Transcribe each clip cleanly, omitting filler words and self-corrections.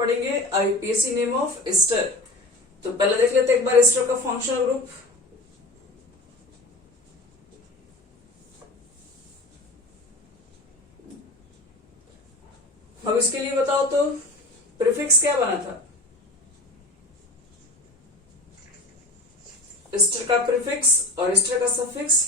पढ़ेंगे IUPAC name of ester. तो पहले देख लेते हैं एक बार एस्टर का फंक्शनल ग्रुप। अब इसके लिए बताओ तो प्रीफिक्स क्या बना था? एस्टर का प्रीफिक्स और एस्टर का सफिक्स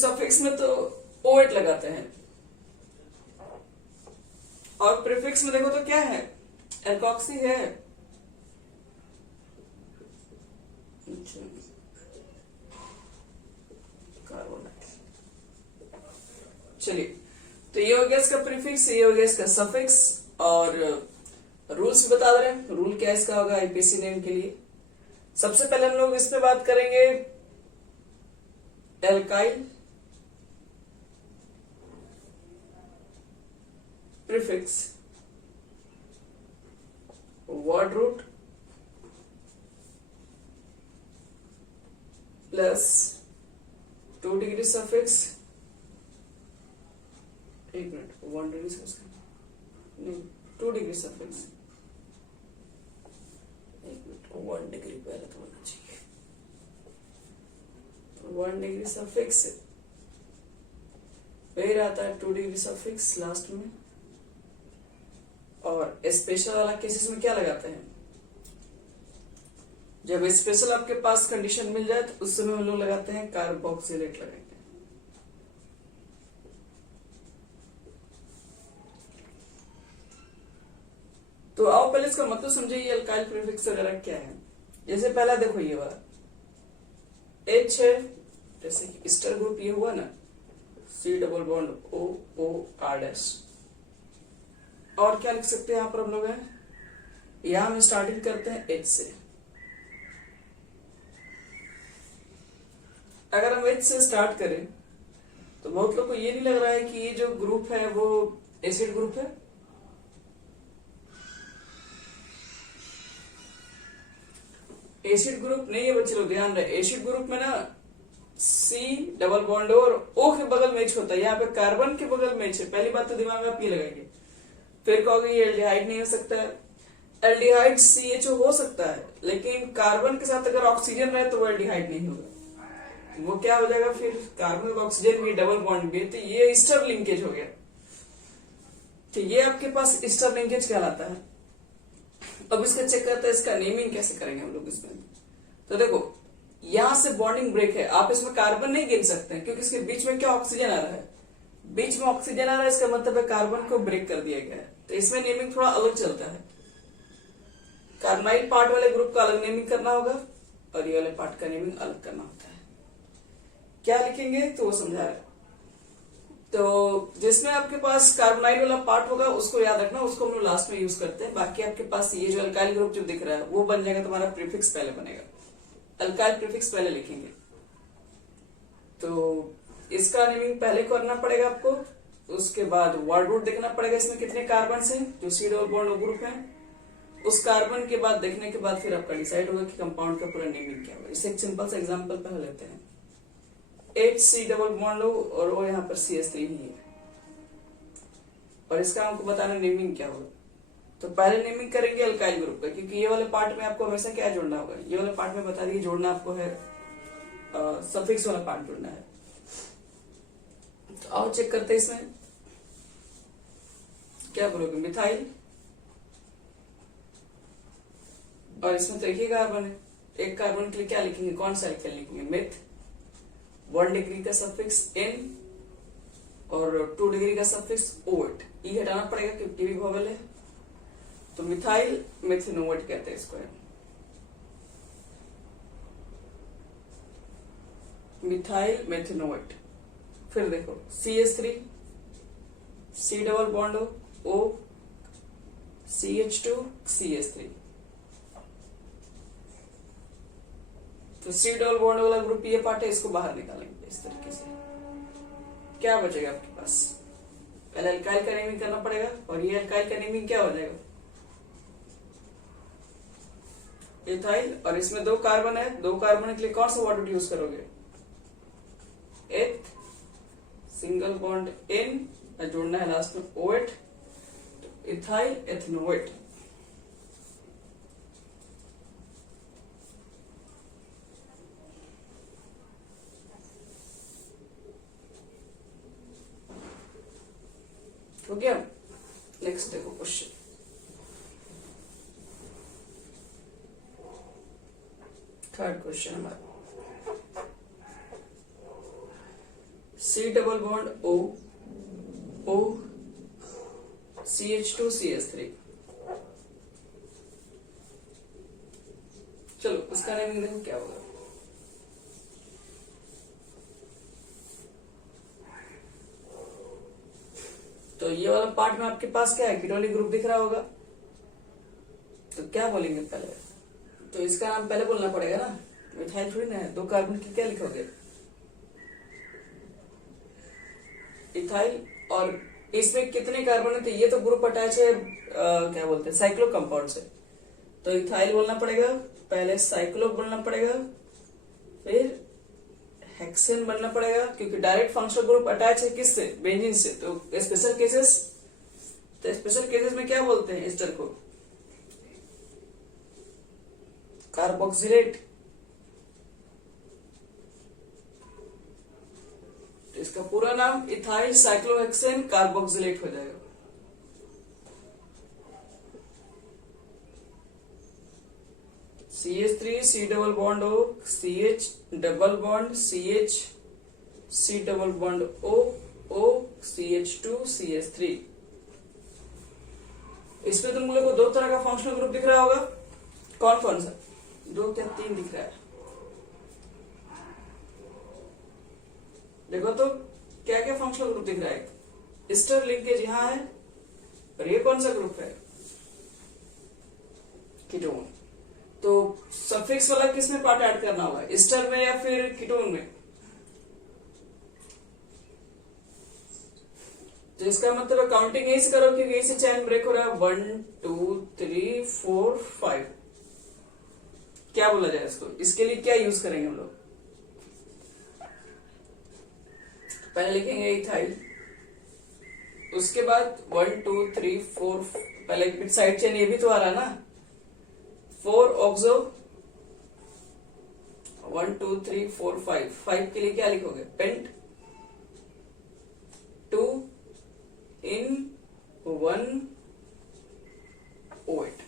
सफिक्स में तो ओएट लगाते हैं और प्रीफिक्स में देखो तो क्या है, एल्कोक्सी है। चलिए, तो ये हो गया इसका प्रीफिक्स, ये हो गया इसका सफिक्स और रूल्स भी बता दे रहे हैं। रूल क्या इसका होगा आईपीसी नेम के लिए? सबसे पहले हम लोग इस पे बात करेंगे alkyl prefix word root plus 2 degree suffix, 1 minute, 1 degree suffix नहीं, 2 डिग्री सफिक्स, 1 मिनट, 1 डिग्री पहले तो होना चाहिए, 1 डिग्री सफिक्स फिर आता है 2 डिग्री सफिक्स लास्ट में। और स्पेशल वाला केसेस में क्या लगाते हैं? जब स्पेशल आपके पास कंडीशन मिल जाए तो उस समय हम लोग लगाते हैं कार्बोक्सिलेट लगाएंगे। तो आओ पहले इसका मतलब समझे, ये अल्काइल प्रीफिक्स वगैरह क्या है। जैसे पहला देखो ये वाला H है, जैसे कि एस्टर ग्रुप ये हुआ ना, C double bond O O R dash. और क्या लिख सकते हैं यहाँ पर हम लोग हैं, यहां हम स्टार्टिंग करते हैं H से। अगर हम H से स्टार्ट करें तो बहुत लोग को ये नहीं लग रहा है कि ये जो ग्रुप है वो एसिड ग्रुप है। एसिड ग्रुप नहीं है बच्चे लोग, ध्यान रहे। एसिड ग्रुप में ना C डबल बॉन्ड और O के बगल में H होता है, यहाँ पे कार्बन के बगल में H है। पहली बात तो दिमाग में आप ये लगाएंगे। फिर कहोगे ये एल्डिहाइड नहीं हो सकता है। एल्डिहाइड CHO हो सकता है, लेकिन कार्बन के साथ अगर ऑक्सीजन रहे तो वो एल्डिहाइड नहीं होगा। वो क्या हो जाएगा फिर, कार्बन का ऑक्सीजन भी डबल बॉन्ड भी, तो ये ईस्टर लिंकेज हो गया। तो ये आपके पास ईस्टर लिंकेज कहलाता है। अब इसका चेक करते हैं इसका नेमिंग कैसे करेंगे हम लोग इसमें। तो देखो यहां से बॉन्डिंग ब्रेक है, आप इसमें कार्बन नहीं गिन सकते हैं क्योंकि इसके बीच में क्या ऑक्सीजन आ रहा है, बीच में ऑक्सीजन आ रहा है, इसका मतलब है कार्बन को ब्रेक कर दिया गया है। तो इसमें नेमिंग थोड़ा अलग चलता है। कार्बोनाइल पार्ट वाले ग्रुप का अलग नेमिंग करना होगा और ये वाले पार्ट का नेमिंग अलग करना होता है। क्या लिखेंगे तो वो समझा रहे। तो जिसमें आपके पास कार्बोनाइल वाला पार्ट होगा उसको याद रखना, उसको हम लोग लास्ट में यूज करते हैं। बाकी आपके पास ये जो अल्काइल ग्रुप जो दिख रहा है वो बन जाएगा, तुम्हारा प्रीफिक्स पहले बनेगा। अल्काइल प्रीफिक्स पहले लिखेंगे, तो इसका नेमिंग पहले करना पड़ेगा आपको। उसके बाद वर्ड रूट देखना पड़ेगा इसमें कितने कार्बन है, जो C डबल बॉन्ड ग्रुप है। उस कार्बन के बाद देखने के बाद फिर आपका डिसाइड होगा कि कंपाउंड का पूरा नेमिंग क्या होगा। इससे एक सिंपल सा एग्जांपल पहले लेते हैं। HC डबल बॉन्ड लो और वो यहाँ पर CH3 ही है और इसका हमको बताना नेमिंग क्या होगा। तो पहले नेमिंग करेंगे अल्काइल ग्रुप का, क्योंकि ये वाले पार्ट में आपको हमेशा क्या जोड़ना होगा, ये वाले पार्ट में बता दिए जोड़ना आपको है, सफिक्स वाला पार्ट जोड़ना है। तो आओ चेक करते हैं इसमें क्या बोलोगे, मिथाइल, और इसमें तो एक ही कार्बन है। एक कार्बन के लिए क्या लिखेंगे, कौन सा एल्काइल लिखेंगे, मिथ। 1 डिग्री का सफिक्स N और 2 डिग्री का सफिक्स OH। ई हटाना पड़ेगा क्योंकि भी वोवेल है। तो मिथाइल मेथिनोएट कहते हैं इसको, मिथाइल मेथिनोएट। फिर देखो CH3, C double bond O, CH2, CH3। तो C डबल बॉन्ड वाला ग्रुप ये पार्ट है, इसको बाहर निकालेंगे इस तरीके से। क्या बचेगा आपके पास, पहले अल्काइल का नेमिंग करना पड़ेगा और ये अल्काइल का नेमिंग क्या हो जाएगा, इथाइल, और इसमें 2 कार्बन है, 2 कार्बन के लिए कौन सा बॉन्ड यूज करोगे? एथ, सिंगल बॉन्ड इन, जोड़ना है लास्ट में ओएट, तो इथाइल एथनोएट। हो गया। नेक्स्ट देखो क्वेश्चन, थर्ड क्वेश्चन हमारा, C double bond O, O CH2CH3। चलो इसका नेमिंग देखो क्या होगा। तो ये वाला पार्ट में आपके पास क्या है, कीटोनिक ग्रुप दिख रहा होगा, तो क्या बोलेंगे पहले? तो इसका नाम पहले बोलना पड़ेगा ना, मिथाइल थोड़ी ना है, 2 कार्बन की क्या लिखोगे? इथाइल, और इसमें कितने कार्बन है? तो ये तो ग्रुप अटैच है क्या बोलते हैं, साइक्लो कंपाउंड से, तो इथाइल बोलना पड़ेगा पहले, साइक्लो बोलना पड़ेगा, फिर हेक्सेन बनना पड़ेगा, क्योंकि डायरेक्ट फंक्शनल ग्रुप अटैच है किससे? बेंजीन से। तो स्पेशल केसेस, तो स्पेशल केसेस में क्या बोलते हैं एस्टर को? कार्बोक्सिलेट। तो इसका पूरा नाम इथाइल साइक्लोहेक्सेन कार्बोक्सिलेट हो जाएगा। CH3 C double bond O, CH double bond CH C double bond O, O CH2 CH3। इसमें तुम लोग को 2 तरह का फंक्शनल ग्रुप दिख रहा होगा, कौन कौन सा? 2 क्या 3 दिख रहा है? देखो तो क्या क्या फंक्शनल ग्रुप दिख रहा है? एस्टर लिंकेज यहां है, और ये कौन सा ग्रुप है? कीटोन। तो सफिक्स वाला किस में पार्ट ऐड करना होगा, एस्टर में या फिर कीटोन में? तो इसका मतलब काउंटिंग यही से करो, क्योंकि यही से चैन ब्रेक हो रहा है। 1 2 3 4 5। क्या बोला जाए इसको? इसके लिए क्या यूज करेंगे हम लोग? पहले लिखेंगे इथाइल, उसके बाद 1 2 3 4, पहले साइड चेन ये भी तो आ रहा है ना, 4 ऑक्सो, 1 2 3 4 5। 5 के लिए क्या लिखोगे? पेंट, 2 इन 1 ओएट।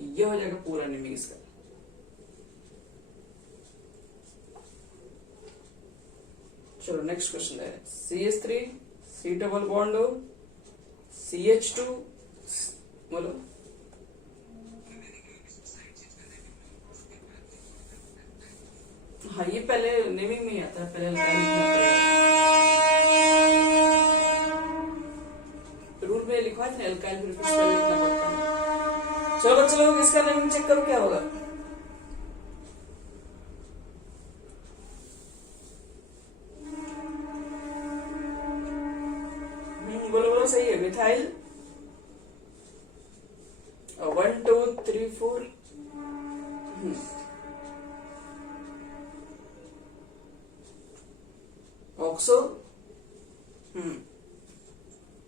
ये हो जाएगा पूरा नेमिंग इसका। चलो नेक्स्ट क्वेश्चन है, CH3 C double bond O, CH2, बोलो। हाँ, ये पहले नेमिंग में ही आता है, पहले लिखना पड़ेगा। रूल में लिखवा था एल्काइल, फिर कुछ पहले लिखना पड़ता है। चलो बच्चे लोग इसका नेमिंग चेक करो क्या होगा। बोलो बोलो, सही है। मिथाइल 1 2 3 4, ऑक्सो,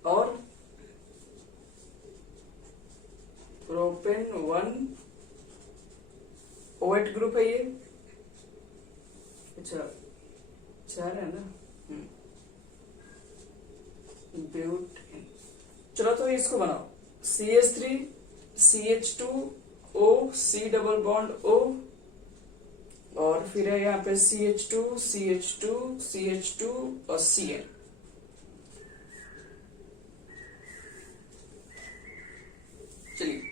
और प्रोपेन 1 ओएट ग्रुप है ये। अच्छा 4 है ना। ब्यूटेन। चलो तो इसको बनाओ, CH3 CH2O C double bond O, और फिर है यहाँ पे CH2 CH2 CH2 और Cn। चलिए,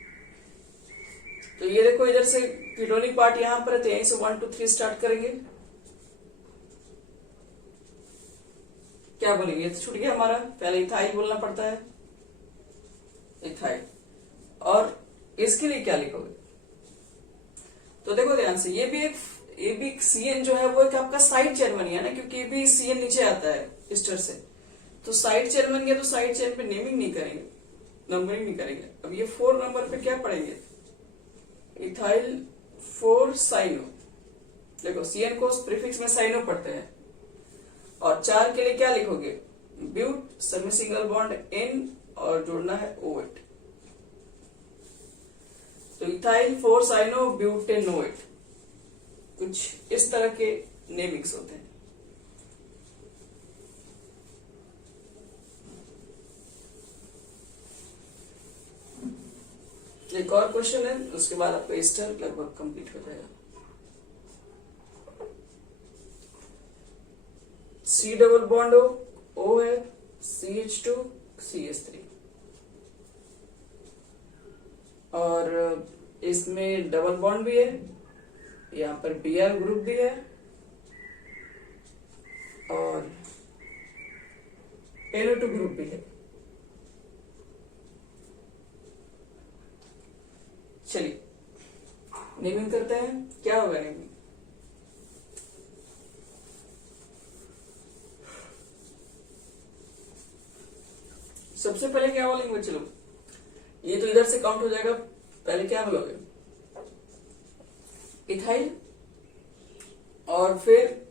तो ये देखो इधर से कीटोनिक पार्ट यहां पर है, तो यहीं से 1 2 3 स्टार्ट करेंगे। क्या बोलेंगे? ये तो छूट गया हमारा, पहले इथाइल बोलना पड़ता है, इथाइल। और इसके लिए क्या लिखोगे? तो देखो ध्यान से, ये भी CN जो है वो एक आपका साइड चेन बन गया ना, क्योंकि ये भी CN नीचे आता है एस्टर से, तो साइड चेन बन गया, तो साइड चेन पे नेमिंग नहीं करेंगे, नंबरिंग नहीं करेंगे। अब ये 4 नंबर पे क्या पढ़ेंगे? इथाइल 4 साइनो, देखो CN को प्रीफिक्स में साइनो पढ़ते हैं, और 4 के लिए क्या लिखोगे, but semi single bond N और जोड़ना है OH। तो इथाइल 4 साइनो ब्यूटेन OH, कुछ इस तरह के नेमिंग्स होते हैं। एक और क्वेश्चन है, उसके बाद आपका एस्टर लगभग कंप्लीट हो जाएगा। C डबल बॉन्ड O है, CH2 CH3, और इसमें डबल बॉन्ड भी है, यहाँ पर Br ग्रुप भी है, और NO2 ग्रुप भी है। चलिए नेमिंग करते हैं, क्या होगा नेमिंग। सबसे पहले क्या बोलेंगे, चलो ये तो इधर से काउंट हो जाएगा, पहले क्या बोलोगे, इथाइल, और फिर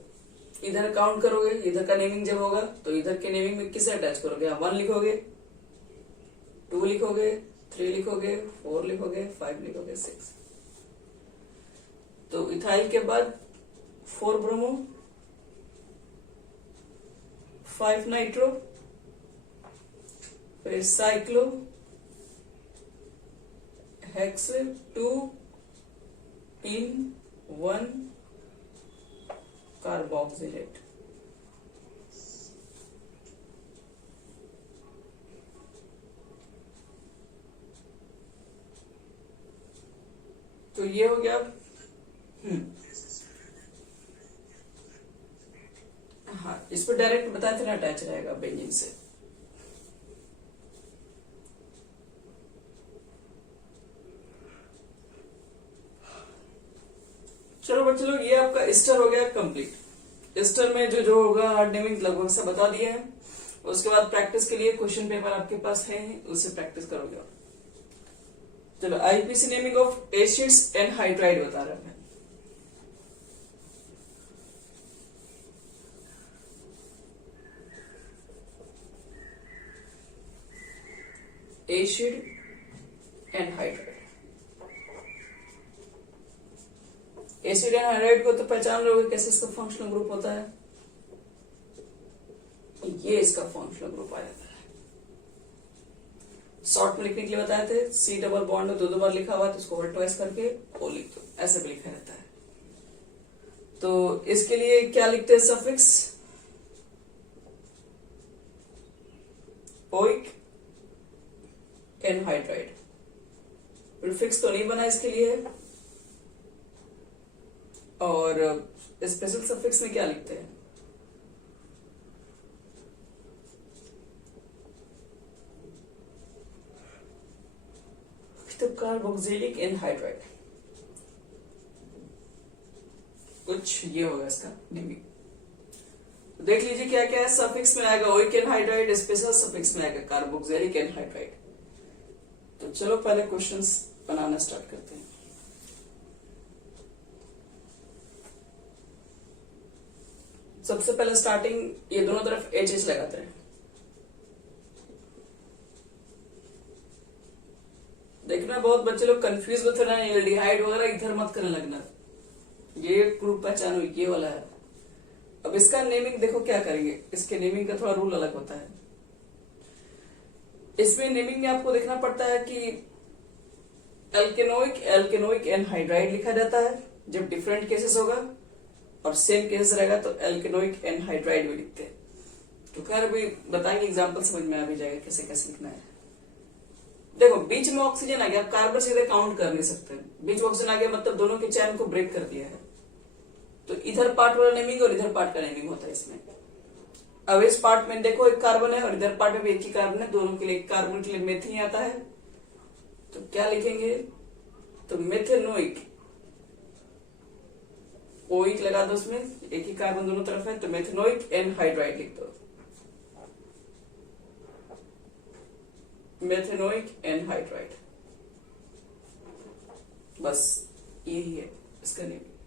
इधर काउंट करोगे, इधर का नेमिंग जब होगा तो इधर के नेमिंग में किसे अटैच करोगे, 1 लिखोगे, 2 लिखोगे, 3 लिखोगे, 4 लिखोगे, 5 लिखोगे, 6। तो इथाइल के बाद 4 ब्रोमो, 5 नाइट्रो, फिर साइक्लो, हेक्स, 2 इन 1 कार्बोक्सिलेट। तो ये हो गया। हाँ, इस पर डायरेक्ट बताते ना अटैच रहेगा बेंजीन से। चलो बच्चे लोग, ये आपका एस्टर हो गया कंप्लीट। एस्टर में जो जो होगा हार्ड नेमिंग लगभग से बता दिए हैं। उसके बाद प्रैक्टिस के लिए क्वेश्चन पेपर आपके पास है, उससे प्रैक्टिस करोगे। चलो IPC naming of acids and hydride बता रहा है। Acid and hydride, acid and hydride को तो पहचान लोगे कैसे इसका फंक्शनल ग्रुप होता है। ये इसका फंक्शनल ग्रुप आ जाता है। शॉर्ट में लिखने के लिए बताए थे, C डबल बॉन्ड दो बार लिखा हुआ, तो इसको होल ट्वाइस करके O लिख दो, ऐसे भी लिखा रहता है। तो इसके लिए क्या लिखते हैं, सफिक्स ओइक एनहाइड्राइड। प्रीफिक्स तो नहीं बना इसके लिए, और स्पेशल सफिक्स में क्या लिखते हैं, तो कार्बोक्सिलिक एनहाइड्राइड, कुछ ये होगा इसका नेमिंग। तो देख लीजिए क्या क्या है, सफिक्स में आएगा ओइक एनहाइड्राइड, स्पेशल सफिक्स में आएगा कार्बोक्सिलिक एनहाइड्राइड। तो चलो पहले क्वेश्चंस बनाना स्टार्ट करते हैं। सबसे पहले स्टार्टिंग, ये दोनों तरफ एच लगाते हैं। देखना बहुत बच्चे लोग कंफ्यूज होते ना, एल्डिहाइड वगैरह इधर मत करने लगना। ये ग्रुप पहचानो, ये वाला है। अब इसका नेमिंग देखो क्या करेंगे, इसके नेमिंग का थोड़ा रूल अलग होता है। इसमें नेमिंग में आपको देखना पड़ता है कि एल्केनोइक एनहाइड्राइड लिखा जाता है जब डिफरेंट केसेस होगा, और सेम केस रहेगा तो एल्केनोइक एनहाइड्राइड भी लिखते हैं। तो खैर अभी बताएंगे, एग्जांपल समझ में आ भी जाएगा कैसे कैसे लिखना है। देखो बीच में ऑक्सीजन आ गया, आप कार्बन सीधे काउंट कर नहीं सकते, बीच में ऑक्सीजन आ गया मतलब दोनों के चैन को ब्रेक कर दिया है। तो इधर पार्ट वाला नेमिंग और इधर पार्ट का नेमिंग होता है इसमें। अब इस पार्ट में देखो एक कार्बन है और इधर पार्ट में भी एक ही कार्बन है, दोनों के लिए कार्बन के लिए मेथिन आता है। तो क्या लिखेंगे, तो मेथेनोइक, ओइक लगा दो, उसमें एक ही कार्बन दोनों तरफ है, तो मेथेनोइक एनहाइड्राइड लिख दो, मेथेनोइक एनहाइड्राइड, बस यही है। इसका नेमिंग।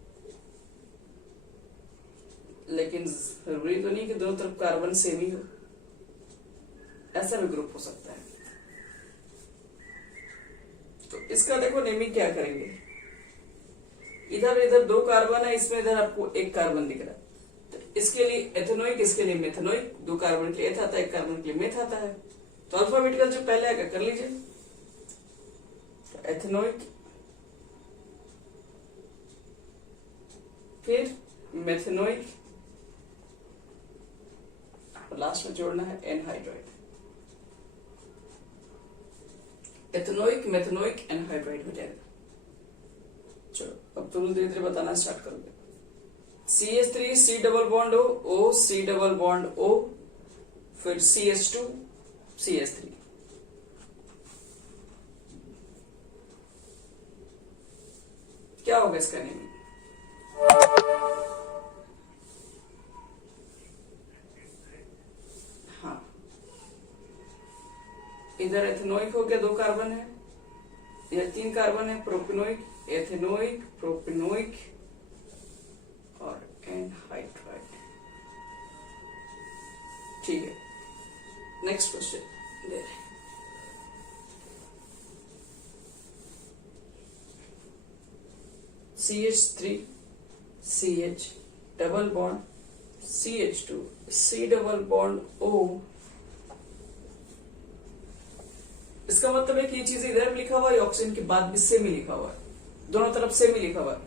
लेकिन जरूरी तो नहीं कि दोनों तरफ कार्बन सेम ही हो, ऐसा भी ग्रुप हो सकता है। तो इसका देखो नेमिंग क्या करेंगे, इधर इधर 2 कार्बन है, इसमें इधर आपको 1 कार्बन दिख रहा है, तो इसके लिए एथेनोइक, इसके लिए मेथेनोइक, 2 कार्बन के लिए एथ आता है, 1 कार्बन के लिए मेथ आता है। तो अल्फाबेटिकल जो पहले आएगा कर लीजिए, तो एथेनोइक, फिर मेथेनोइक, और लास्ट में जोड़ना है एनहाइड्राइड। एथेनोइक, मेथेनोइक, एनहाइड्राइड हो जाएगा। चलो अब तुम धीरे धीरे बताना स्टार्ट करोगे। CH3 C double bond O C double bond O, फिर CH2 CH3। क्या होगा इसका नेम? हाँ, इधर एथेनोइक हो गया, 2 कार्बन है, इधर 3 कार्बन है, प्रोपेनोइक, एथेनोइक, प्रोपेनोइक और एनहाइड्राइड। ठीक है, नेक्स्ट क्वेश्चन ले रहे। CH3 CH double bond CH2 C double bond O। इसका मतलब है कि ये चीज इधर भी लिखा हुआ है, ऑप्शन के बाद भी सेम ही लिखा हुआ है, दोनों तरफ सेम ही लिखा हुआ है।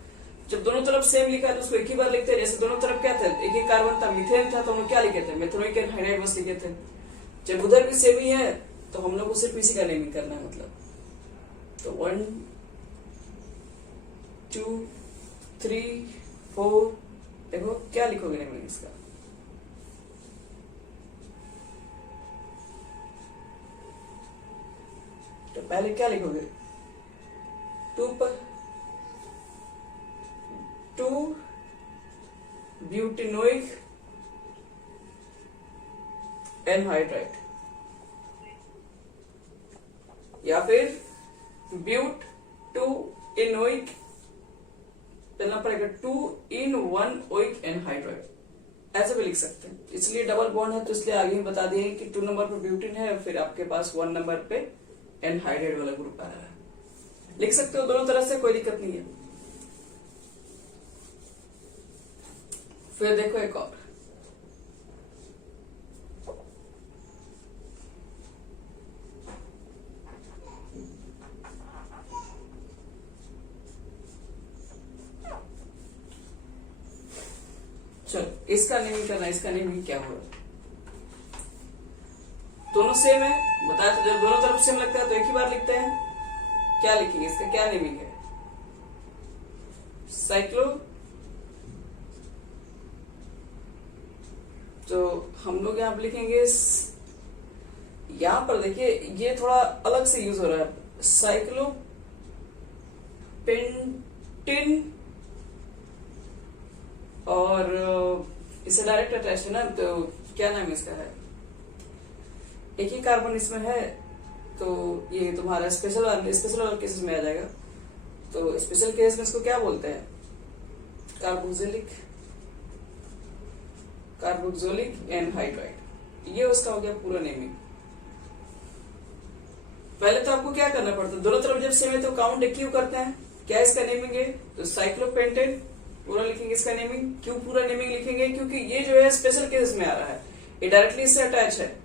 जब दोनों तरफ सेम लिखा है तो उसको एक ही बार लिखते हैं। जैसे दोनों तरफ क्या था, एक ही कार्बन था, मीथेन था, तो हम लोग क्या लिखे थे, मेथेनोइक एनहाइड्राइड बस लिखे थे। जब उधर भी सेम ही है तो हम लोग को सिर्फ इसी का नेमिंग करना है, मतलब तो 1 2 3 4, देखो क्या लिखोगे नेमिंग इसका। तो पहले क्या लिखोगे, 2 ब्यूटेनोइक एनहाइड्राइड, या फिर ब्यूट 2 इनोइक, चलना पड़ेगा 2 in 1 ओइक एनहाइड्राइड, ऐसे भी लिख सकते हैं। इसलिए डबल बॉन्ड है तो इसलिए आगे ही बता दिए कि 2 नंबर पर ब्यूटेन है, फिर आपके पास 1 नंबर पे एनहाइड्राइड वाला ग्रुप आ रहा है। लिख सकते हो दोनों तरह से, कोई दिक्कत नहीं है। फिर देखो एक और, चलो इसका नेमिंग करना, इसका नेमिंग क्या होगा। दोनों सेम है, बताया तो जब दोनों तरफ सेम लगता है तो एक ही बार लिखते हैं। क्या लिखेंगे, इसका क्या नेमिंग है, साइक्लो। तो हम लोग यहां पर लिखेंगे, यहां पर देखिए ये थोड़ा अलग से यूज हो रहा है, साइक्लो पेंटिन, और इसे डायरेक्ट अटैच है ना, तो क्या नाम इसका है, एक ही कार्बन इसमें है, तो ये तुम्हारा स्पेशल वाले केसेस में आ जाएगा। तो स्पेशल केस में इसको क्या बोलते हैं, कार्बोक्सिलिक एनहाइड्राइड। ये उसका हो गया पूरा नेमिंग। पहले तो आपको क्या करना पड़ता है, दोनों तरफ जब सेम है तो काउंट एक ही करते हैं। क्या इसका नेमिंग है, तो साइक्लोपेंटेन पूरा लिखेंगे इसका नेमिंग। क्यों पूरा नेमिंग लिखेंगे, क्योंकि ये जो है स्पेशल केस में आ रहा है, ये डायरेक्टली इससे अटैच है,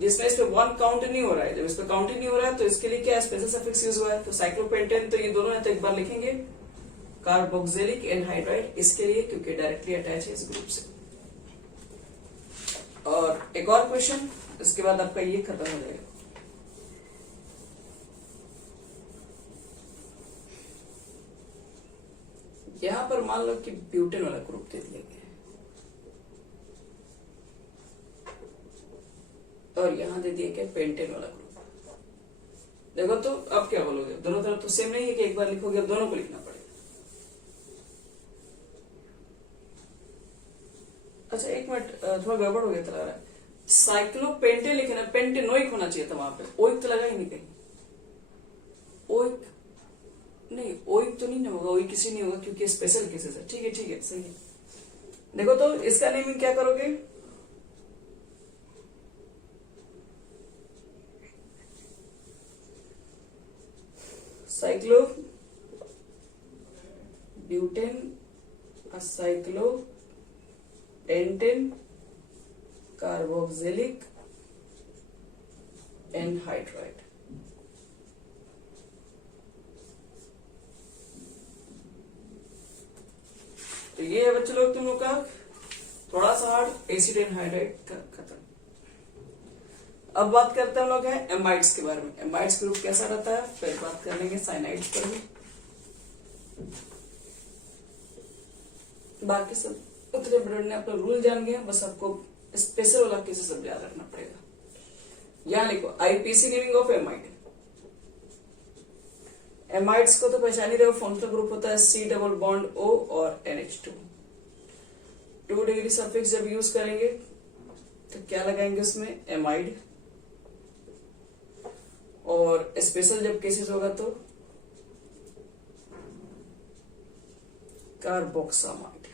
जिसमें इस पे 1 काउंट नहीं हो रहा है। जब इस पे काउंट ही नहीं हो रहा है तो इसके लिए क्या स्पेशल सफिक्स यूज हुआ है, तो साइक्लोपेंटेन। तो ये दोनों है तो एक बार लिखेंगे कार्बोक्सिलिक एनहाइड्राइड, इसके लिए क्योंकि डायरेक्टली अटैच है इस ग्रुप से। और एक और क्वेश्चन, इसके बाद आपका ये खत्म हो जाएगा। यहां पर मान लो कि ब्यूटेन वाला ग्रुप दे दिया गया और यहां दे दिया गया पेंटेन वाला ग्रुप। देखो तो अब क्या बोलोगे, दोनों तरफ तो सेम नहीं है कि एक बार लिखोगे, अब दोनों को लिखना पड़ेगा। अच्छा एक मिनट, थोड़ा गड़बड़ हो गया था लग रहा है। साइक्लोपेंटेन लिखना, पेंटेनोइक होना चाहिए था वहां पे, ओइक तो लगा ही नहीं कहीं। ओइक नहीं, ओइक तो नहीं ना होगा, वही किसी नहीं होगा क्योंकि स्पेशल केसेस है। ठीक है सही है। देखो तो इसका नेमिंग क्या करोगे, cyclo butane, cyclo pentane carboxylic anhydride. तो ये है बच्चे लोग तुम लोग का थोड़ा सा हार्ड एसिड एनहाइड्राइड का खत्म। अब बात करते हैं हम लोग है एमाइड्स के बारे में। एमाइड्स ग्रुप कैसा रहता है, फिर बात कर लेंगे साइनाइड्स पर भी। बाकी सब उतने बड़े ने अपना रूल जान गए, बस आपको स्पेशल वाला केसेस सब याद रखना पड़ेगा। यहाँ लिखो IPC naming of amide. Amides को तो पहचान ही रहे हो, फंक्शनल ग्रुप होता है C डबल बॉन्ड O और NH2। 2 डिग्री सफिक्स जब यूज करेंगे तो क्या लगाएंगे उसमें, एमाइड। और स्पेशल जब केसेस होगा तो कार्बोक्सामाइड।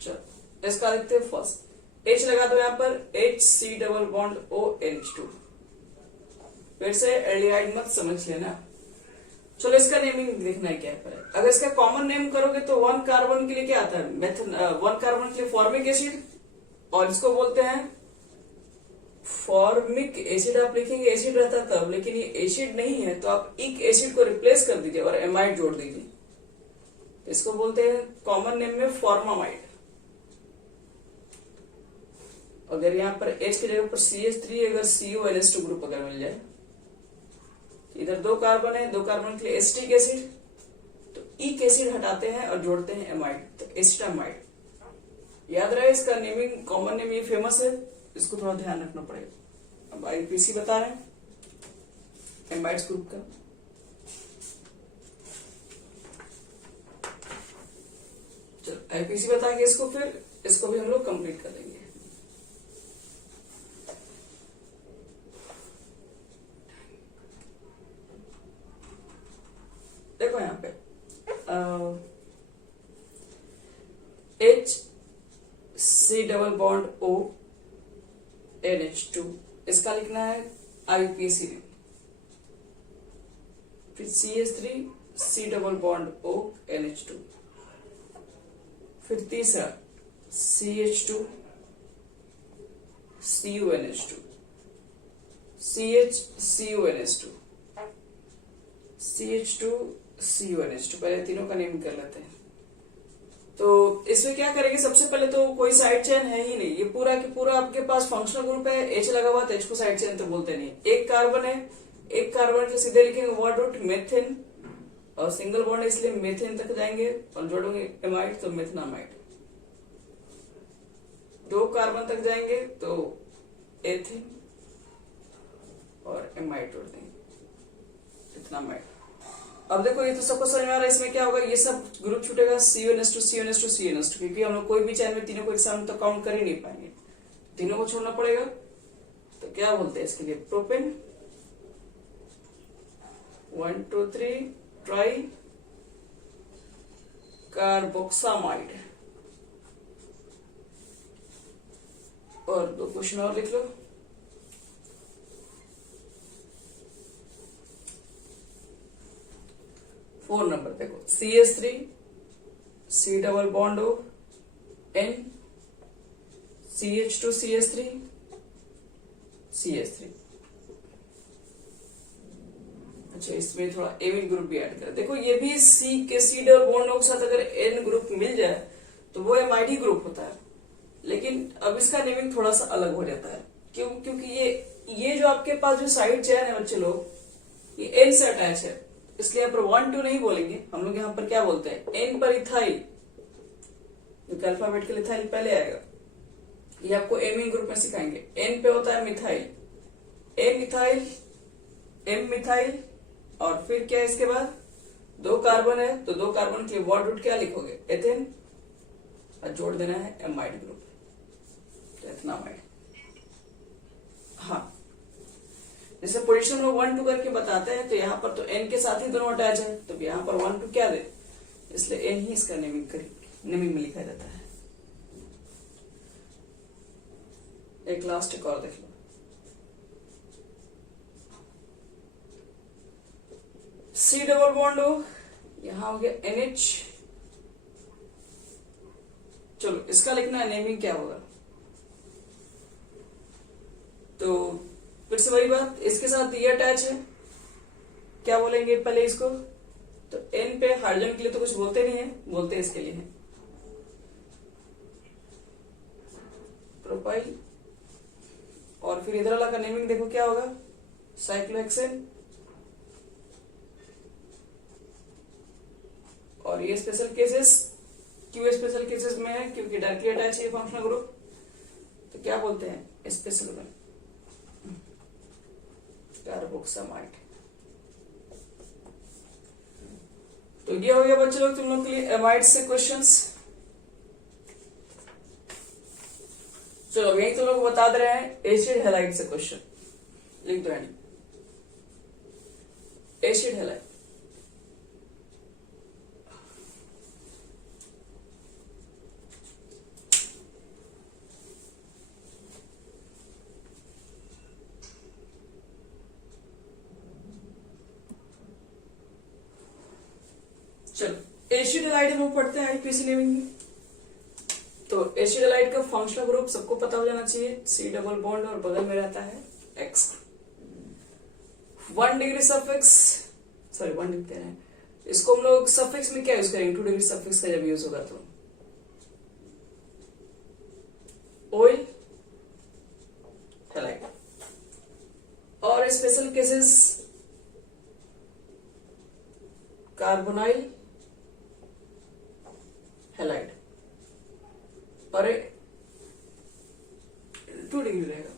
चलो इसका देखते हैं फर्स्ट। H लगा दो यहाँ पर, HC डबल बॉन्ड ONH2। फिर से एल्डिहाइड मत समझ लेना। चलो इसका नेमिंग देखना है क्या है। अगर इसका कॉमन नेम करोगे तो 1 कार्बन के लिए क्या आता है, मेथन 1 कार्बन के लिए फॉर्मिक एसिड, और इसको बोलते हैं फॉर्मिक एसिड। आप लिखेंगे एसिड रहता तब, लेकिन ये एसिड नहीं है तो आप इक एसिड को रिप्लेस कर दीजिए और एमाइड जोड़ दीजिए, इसको बोलते हैं कॉमन नेम में फॉर्मामाइड। अगर यहाँ पर H की जगह पर CH3 अगर CONH2 ग्रुप अगर मिल जाए, इधर 2 कार्बन है, 2 कार्बन के लिए एसिटिक एसिड, तो इक एसिड हटाते हैं और जोड़ते हैं एमाइड, तो एसिटामाइड। याद रहे इसका नेमिंग कॉमन नेम ये फेमस है, इसको थोड़ा ध्यान रखना पड़ेगा। अब आईपीसी बता रहे हैं एमाइड्स ग्रुप का। चलो आईपीसी बता के इसको फिर इसको भी हम लोग कंप्लीट कर देंगे। देखो यहाँ पे HC double bond O NH2, इसका लिखना है आईपीसी। फिर CH3 C double bond O NH2, फिर तीसरा CH2 CuNH2, CH CuNH2 CH2 पहले तीनों का नेम कर लेते हैं। तो इसमें क्या करेंगे, सबसे पहले तो कोई साइड चेन है ही नहीं, ये पूरा की पूरा आपके पास फंक्शनल ग्रुप है। H लगा हुआ तो H को साइड चेन तो बोलते नहीं। एक कार्बन है, एक कार्बन के सीधे लिखेंगे वर्ड रूट मेथेन, और सिंगल बॉन्ड है इसलिए मेथेन तक जाएंगे और जोड़ेंगे एमाइड तो मेथनामाइड। 2 कार्बन तक जाएंगे तो एथेन और एमाइड जोड़ देंगे एथनामाइड। अब देखो ये तो सबको समझ में आ रहा है, इसमें क्या होगा, ये सब ग्रुप छूटेगा CuNH2 क्योंकि हम लोग कोई भी चैन में तीनों को एक साथ तो काउंट कर ही नहीं पाएंगे, तीनों को छोड़ना पड़ेगा। तो क्या बोलते हैं इसके लिए, प्रोपेन 1 2 3 ट्राई कार्बोक्सामाइड। और 2 क्वेश्चन और लिख लो। फोर नंबर देखो, CH3 C double bond O N CH2 CH3 CH3। अच्छा इसमें थोड़ा एविन ग्रुप भी ऐड करें। देखो ये भी C के C डबल बॉन्ड O के साथ अगर N ग्रुप मिल जाए तो वो एमाइड ग्रुप होता है, लेकिन अब इसका नेमिंग थोड़ा सा अलग हो जाता है। क्यों? क्योंकि ये जो आपके पास जो साइड चेन है बच्चे लोग, ये N से अटैच है, इसलिए यहाँ पर 1 2 नहीं बोलेंगे हम लोग। यहाँ पर क्या बोलते हैं, N पर इथाइल, जो अल्फाबेट के लिए इथाइल पहले आएगा, ये आपको एमिंग ग्रुप में सिखाएंगे। N पे होता है methyl, M ethyl, M methyl, और फिर क्या है इसके बाद 2 कार्बन है तो 2 कार्बन के लिए वर्ड रूट क्या लिखोगे, एथेन, और जोड़ देना है एमाइड ग्रुप, तो एथनामाइड। हाँ जैसे पोजीशन में 1 2 करके बताते हैं, तो यहाँ पर तो n के साथ ही दोनों अटैच है, तो यहाँ पर 1 2 क्या दे, इसलिए n ही इसका नेमिंग में लिखा जाता है। एक लास्ट एक और देख लो, C डबल बॉन्ड हो, यहां हो गया NH। चलो इसका लिखना है नेमिंग क्या होगा, तो फिर से वही बात, इसके साथ ये अटैच है, क्या बोलेंगे पहले इसको, तो N पे हाइड्रोजन के लिए तो कुछ बोलते नहीं है, बोलते इसके लिए है प्रोपाइल। और फिर इधर वाला का नेमिंग देखो क्या होगा, साइक्लोहेक्सेन। और ये स्पेशल केसेस क्यों स्पेशल केसेस में है, क्योंकि डायरेक्टली अटैच है फंक्शनल ग्रुप, तो क्या बोलते हैं स्पेशल में कार्बोक्सामाइड। तो ये हो गया बच्चे लोग तुम लोग के लिए एमाइड से क्वेश्चंस। चलो अब यही तुम लोग बता दे रहे हैं एसिड हैलाइड से क्वेश्चन, लिख दो एसिड हैलाइड। चलो एसिड हैलाइड हम पढ़ते हैं आईपीसी नेमिंग में। तो एसिड हैलाइड का फंक्शनल ग्रुप सबको पता हो जाना चाहिए, C डबल बॉन्ड और बगल में रहता है X। 1 डिग्री सफिक्स, सॉरी 1 लिखते हैं, इसको हम लोग सफिक्स में क्या यूज करेंगे, 2 डिग्री सफिक्स का जब यूज होगा तो ऑयल हैलाइड। और स्पेशल केसेस कार्बोनाइल हैलाइड, और 2 डिग्री रहेगा।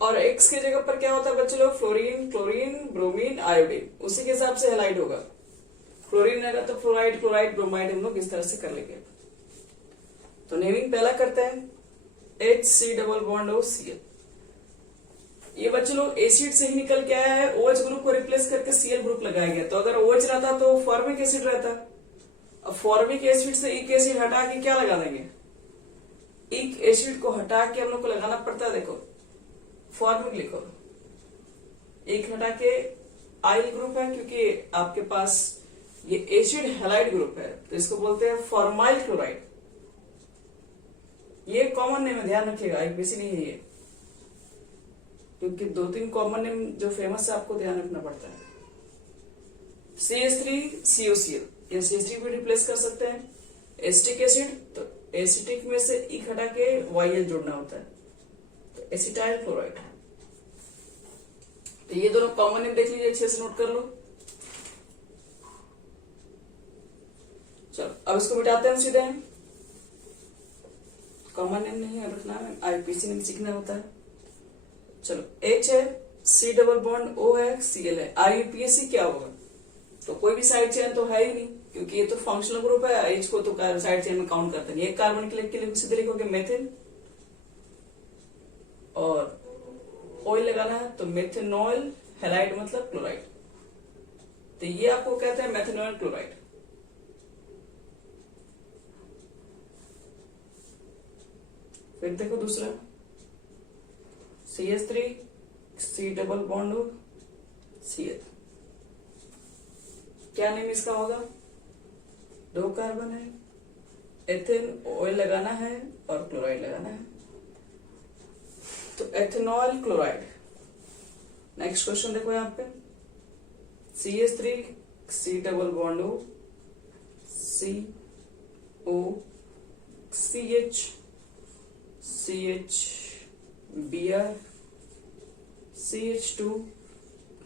और X के जगह पर क्या होता है बच्चे लोग, फ्लोरीन, क्लोरीन, ब्रोमीन, आयोडीन, उसी के हिसाब से हैलाइड होगा। क्लोरीन रहेगा तो फ्लोराइड, क्लोराइड, ब्रोमाइड हम लोग इस तरह से कर लेंगे। तो नेमिंग पहला करते हैं HC double bond O Cl। ये बच्चे लोग एसिड से ही निकल के आया है, OH ग्रुप को रिप्लेस करके Cl ग्रुप लगाया गया। तो अगर OH रहता तो फॉर्मिक एसिड रहता, अब फॉर्मिक एसिड से इक एसिड हटा के क्या लगा देंगे, इक एसिड को हटा के हम लोग को लगाना पड़ता है, देखो फॉर्मिक लिखो, एक हटा के आइल ग्रुप है, क्योंकि आपके पास ये एसिड हैलाइड ग्रुप है, तो इसको बोलते हैं फॉर्माइल क्लोराइड। ये कॉमन नेम है, ध्यान रखिएगा, आईपीसी नहीं है ये, क्योंकि 2-3 कॉमन नेम जो फेमस है आपको ध्यान रखना पड़ता है। CH3COCl, या CH3 भी रिप्लेस कर सकते हैं। एसिटिक एसिड, तो एसिटिक में से इक हटा के YL जोड़ना होता है, तो एसिटाइल क्लोराइड। तो ये दोनों कॉमन नेम देख लीजिए, अच्छे से नोट कर लो। चलो अब इसको मिटाते हैं सीधे, कॉमन नेम नहीं रखना है, आईपीसी नेम सीखना होता है। चलो H है, C डबल बॉन्ड O है, Cl है, IUPAC क्या होगा, तो कोई भी साइड चेन तो है ही नहीं, क्योंकि ये तो फंक्शनल ग्रुप है, H को तो साइड चेन में काउंट करते नहीं। एक कार्बन के लिए सीधे लिखोगे मेथिन, और ऑयल लगाना है तो मेथेनॉल हैलाइड मतलब क्लोराइड, तो ये आपको कहते हैं मेथेनॉल क्लोराइड। फिर देखो दूसरा CH3 C double bond Cl, क्या नेम इसका होगा, 2 कार्बन है, एथेन ऑयल लगाना है और क्लोराइड लगाना है, तो एथेनॉल क्लोराइड। नेक्स्ट क्वेश्चन देखो यहाँ पे, CH3 C double bond O CO CH CH Br CH2,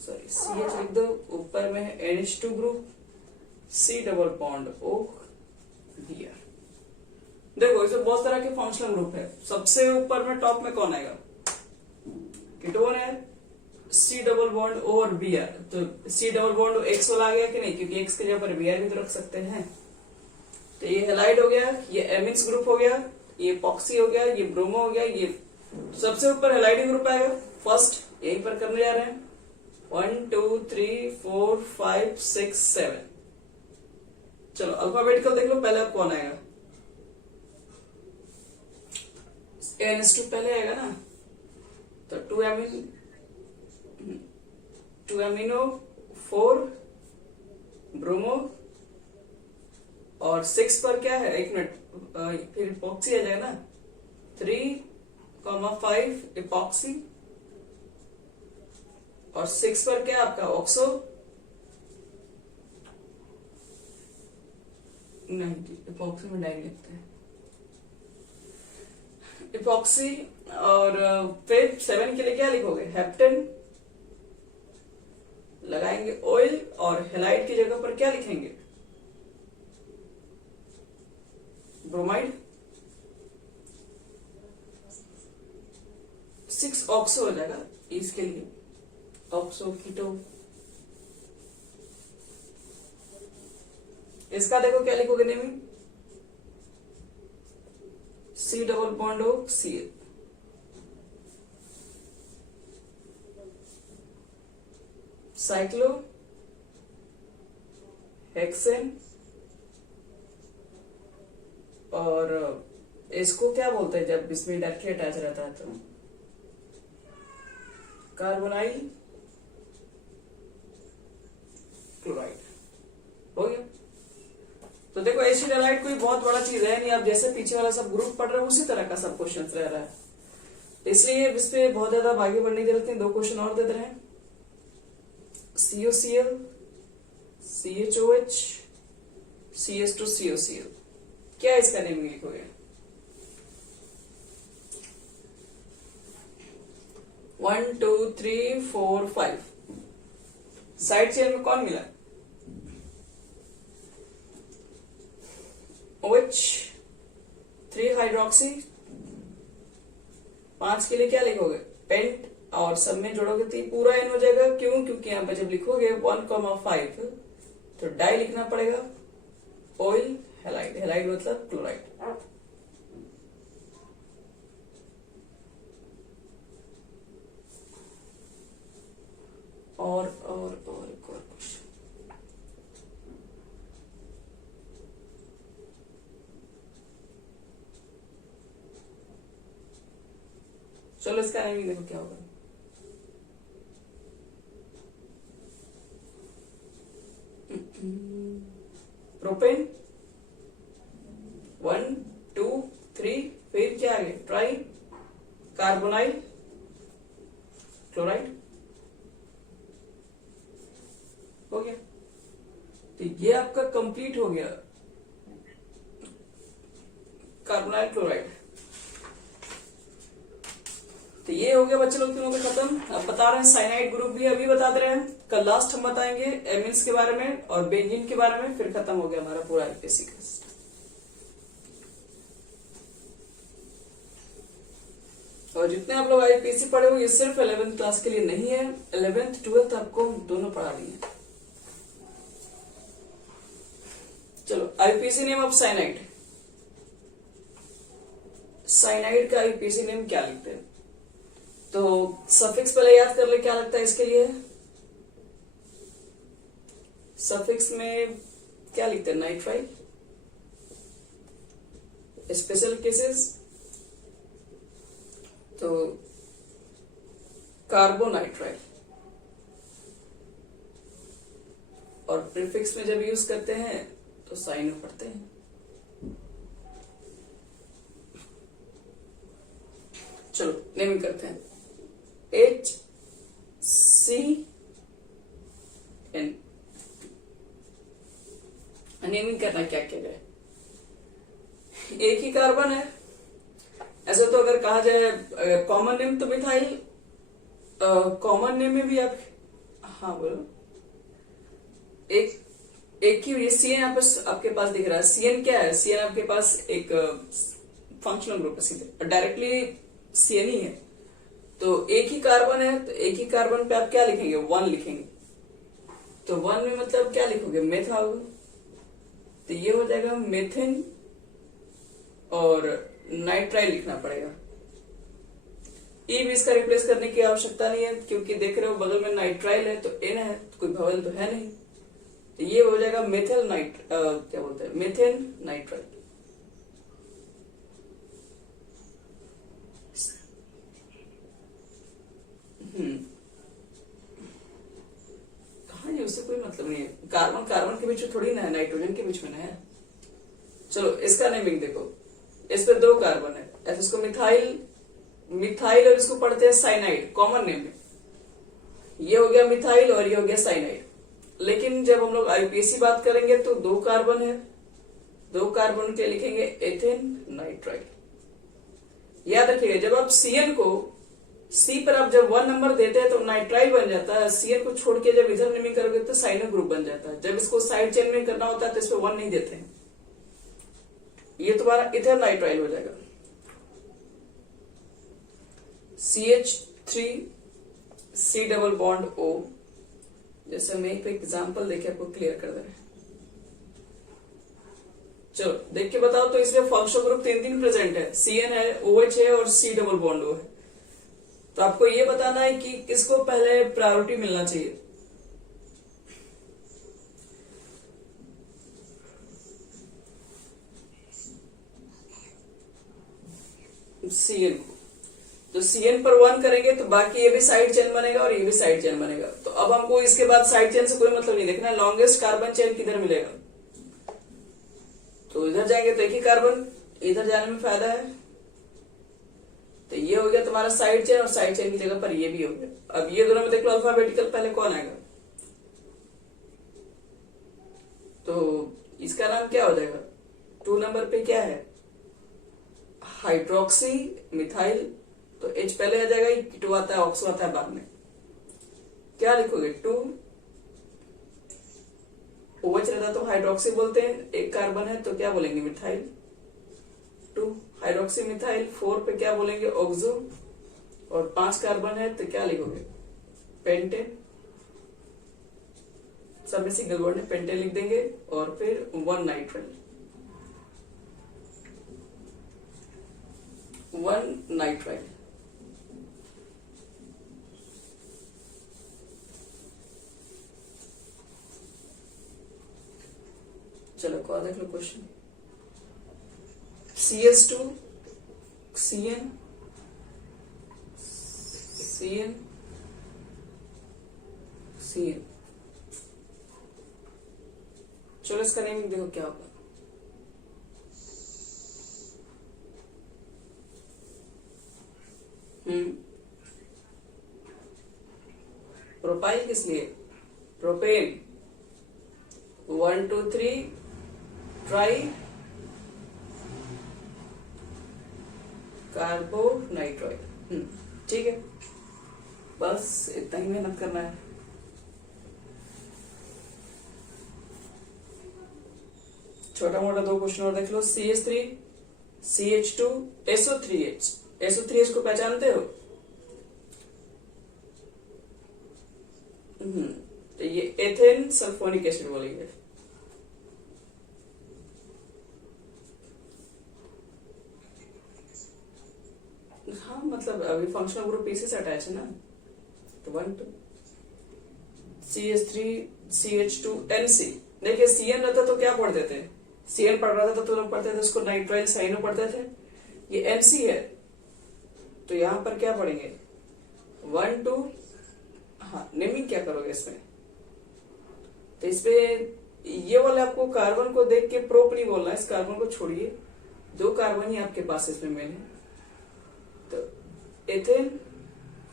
sorry CH लिख दो, ऊपर में है NH2 group, C double bond O Br। देखो इसमें बहुत तरह के फंक्शनल ग्रुप है, सबसे ऊपर में टॉप में कौन आएगा, कीटोन है, C डबल बॉन्ड O और Br। तो C डबल बॉन्ड X वाला आ गया कि नहीं, क्योंकि X के जगह पर Br भी तो रख सकते हैं। तो ये हैलाइड हो गया, ये एमिन्स ग्रुप हो गया, ये पॉक्सी हो गया, ये ब्रोमो हो गया, ये सबसे ऊपर हैलाइड ग्रुप आएगा फर्स्ट। यहीं पर करने जा रहे हैं। 1 2 3 4 5 6 7। चलो अल्फाबेटिकल देख लो, पहले अब कौन आएगा? NH2 पहले आएगा ना, तो 2 अमीनो 4 ब्रोमो और 6 पर क्या है, एक मिनट, फिर इपॉक्सी आ जाएगा ना, 3,5 इपॉक्सी और 6 पर क्या आपका ऑक्सो, नहीं इपॉक्सी में डाई लिखते हैं, इपॉक्सी। और फिर 7 के लिए क्या लिखोगे? हेप्टेन लगाएंगे ऑयल, और हेलाइड की जगह पर क्या लिखेंगे? ब्रोमाइड। 6 ऑक्सो हो जाएगा इसके लिए, ऑक्सो कीटो। इसका देखो क्या लिखोगे नेमिंग? C डबल बॉन्ड हो Cl, साइक्लो हेक्सेन, और इसको क्या बोलते हैं जब इसमें डायरेक्टली अटैच रहता है? तो कार्बोनाइल क्लोराइड हो गया। तो देखो एसिड हैलाइड कोई बहुत बड़ा चीज है नहीं, आप जैसे पीछे वाला सब ग्रुप पढ़ रहे हो उसी तरह का सब क्वेश्चन रह रहा है, इसलिए इस पे बहुत ज्यादा आगे बढ़ने की जरूरत नहीं। 2 क्वेश्चन और दे रहे हैं। COCl, CHOH, CS2COCl, क्या इसका नेम लिखोगे? 1 2 3 4 5। साइड चेन में कौन मिला? OH 3 hydroxy. 5 के लिए क्या लिखोगे? पेंट, और सब में जोड़ोगे तो पूरा एन हो जाएगा। क्यों? क्योंकि यहां पे जब लिखोगे 1,5 तो डाई लिखना पड़ेगा, ऑयल हेलाइड, हेलाइड मतलब क्लोराइड। और एक और क्वेश्चन, चलो इसका नेम देखो क्या होगा। प्रोपेन 1 2 3, फिर क्या आगे? ट्राई कार्बोनाइल क्लोराइड हो गया। तो ये आपका कंप्लीट हो गया कार्बोनाइल क्लोराइड। तो ये हो गया बच्चे लोग तीनों का खत्म। अब बता रहे हैं साइनाइड ग्रुप भी अभी बता दे रहे हैं, कल लास्ट हम बताएंगे एमिन्स के बारे में और बेंजीन के बारे में, फिर खत्म हो गया हमारा पूरा आईपीसी का। और जितने आप लोग आईपीसी पढ़े हो ये सिर्फ 11th क्लास के लिए नहीं है, 11th 12th आपको दोनों पढ़ा दिए। चलो IPC name of cyanide, cyanide का आईपीसी नेम क्या लिखते हैं? तो सफिक्स पहले याद कर ले, क्या लगता है इसके लिए? सफिक्स में क्या लिखते हैं? नाइट्राइल। स्पेशल केसेस तो कार्बोनाइट्राइल, और प्रीफिक्स में जब यूज करते हैं तो साइन में पढ़ते हैं। चलो नेमिंग करते हैं। HCN नेमिंग करना क्या क्या है? एक ही कार्बन है, ऐसे तो अगर कहा जाए कॉमन नेम तो मिथाइल, कॉमन नेम में भी आप, हाँ बोलो, एक ही ये CN आपके पास दिख रहा है। CN क्या है? CN आपके पास एक फंक्शनल ग्रुप है, सीधे डायरेक्टली CN ही है। तो एक ही कार्बन है, तो एक ही कार्बन पे आप क्या लिखेंगे? 1 लिखेंगे। तो 1 में मतलब क्या लिखोगे? मेथाल। तो ये हो जाएगा मेथिन, और नाइट्राइल लिखना पड़ेगा। ई भी इसका रिप्लेस करने की आवश्यकता नहीं है, क्योंकि देख रहे हो बगल में नाइट्राइल है तो एन है, तो कोई भवन तो है नहीं, तो ये हो जाएगा मेथिल क्या बोलते हैं, मेथेन नाइट्राइल। कहा ये, उससे कोई मतलब नहीं है, कार्बन कार्बन के बीच में थोड़ी ना है, नाइट्रोजन के बीच में ना है। चलो इसका नेमिंग देखो, इस पे 2 कार्बन है, ऐसे इसको मिथाइल, मिथाइल और इसको पढ़ते हैं साइनाइड, कॉमन नेम है। ये हो गया मिथाइल और ये हो गया साइनाइड। लेकिन जब हम लोग आईपीएसी बात करेंगे तो 2 कार्बन है, 2 कार्बन के लिखेंगे एथेन नाइट्राइल। याद रखिएगा, जब आप सीएन को सी पर आप जब 1 नंबर देते हैं तो नाइट्राइल बन जाता है, सीएन को छोड़ के जब इधर नेमिंग करोगे तो साइनो ग्रुप बन जाता है। जब इसको साइड चेन में करना होता है तो इस पर 1 नहीं देते हैं, ये तुम्हारा इथर नाइट्राइल हो जाएगा। CH3 C double bond O, जैसे हम एक एग्जांपल देखे आपको क्लियर कर दे रहे हैं। चलो देख के बताओ, तो इसमें फंक्शनल ग्रुप 3 प्रेजेंट है, CN है, OH है और C डबल बॉन्ड O है। तो आपको ये बताना है कि किसको पहले प्रायोरिटी मिलना चाहिए। CN को, तो CN पर 1 करेंगे तो बाकी ये भी साइड चेन बनेगा और ये भी साइड चेन बनेगा। तो अब हमको इसके बाद साइड चेन से कोई मतलब नहीं देखना, लॉन्गेस्ट कार्बन चेन किधर मिलेगा, तो इधर जाएंगे तो एक ही कार्बन, इधर जाने में फायदा है। तो ये हो गया तुम्हारा साइड चेन और साइड चेन की जगह पर ये भी हो गया। अब ये दोनों में देख लो अल्फाबेटिकल पहले कौन आएगा, तो इसका नाम क्या हो जाएगा, 2 नंबर पे क्या है, हाइड्रोक्सी मिथाइल, तो H पहले आ जाएगा, कीटो आता है, ऑक्सो आता है बाद में। क्या लिखोगे, 2 OH रहता तो हाइड्रोक्सी बोलते हैं, 1 कार्बन है तो क्या बोलेंगे, मिथाइल, 2 हाइड्रोक्सी मिथाइल, 4 पे क्या बोलेंगे, ऑक्सो, और 5 कार्बन है तो क्या लिखोगे, पेंटेन, सब में सिंगल बॉन्ड है, पेंटेन लिख देंगे, और फिर 1 नाइट्राइल, 1 नाइट्राइल। चलो को देख लो question, CS2 CN CN CN, चलो इसका नेमिंग देखो क्या होगा। प्रोपाइल किस लिए, प्रोपेन, 1 2 3 ट्राई कार्बोनाइट्राइल। ठीक है, बस इतना ही मेहनत करना है। छोटा मोटा 2 क्वेश्चन और देख लो, CH3 CH2 SO3H, SO3H को पहचानते हो, तो ये एथेन सल्फोनिक एसिड बोलेंगे। हाँ मतलब अभी फंक्शनल ग्रुप इसी से अटैच है ना, तो 1 2 CH3 CH2 NC। देखिए CN रहता तो क्या पढ़ते थे, CN पढ़ रहा था तो लोग पढ़ते थे उसको नाइट्राइल साइनो पढ़ते थे, ये NC है तो यहां पर क्या पढ़ेंगे, 1 2, हाँ नेमिंग क्या करोगे इसमें, तो इसमें ये वाले आपको कार्बन को देख के प्रोप नहीं बोलना, इस कार्बन को छोड़िए, 2 कार्बन ही आपके पास इसमें मेन है, तो एथेन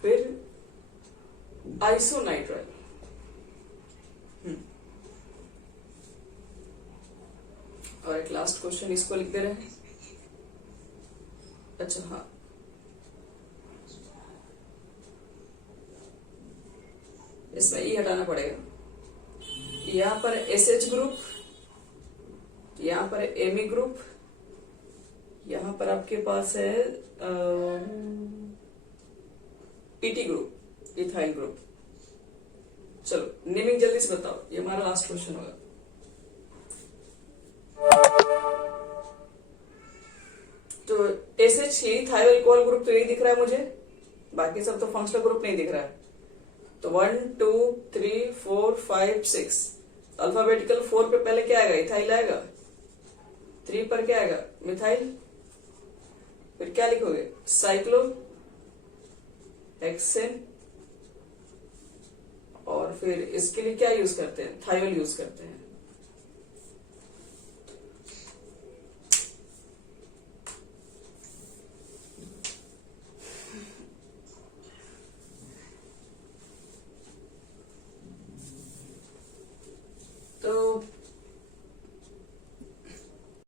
फिर आइसोनाइट्राइल। और एक लास्ट क्वेश्चन इसको लिख दे रहे हैं। अच्छा हाँ, इसमें ई हटाना पड़ेगा, यहां पर SH ग्रुप, यहां पर Ame ग्रुप, यहां पर आपके पास है PT ग्रुप, इथाइल ग्रुप। चलो नेमिंग जल्दी से बताओ, ये हमारा लास्ट क्वेश्चन होगा। तो SH यही थायो अल्कोहल ग्रुप, तो यही दिख रहा है मुझे, बाकी सब तो फंक्शनल ग्रुप नहीं दिख रहा है। तो 1 2 3 4 5 6 अल्फाबेटिकल 4 पे पहले क्या आएगा, इथाइल आएगा। 3 पर क्या आएगा, मिथाइल। फिर क्या लिखोगे, साइक्लो हेक्सेन। और फिर इसके लिए क्या यूज करते हैं, थायोल यूज करते हैं।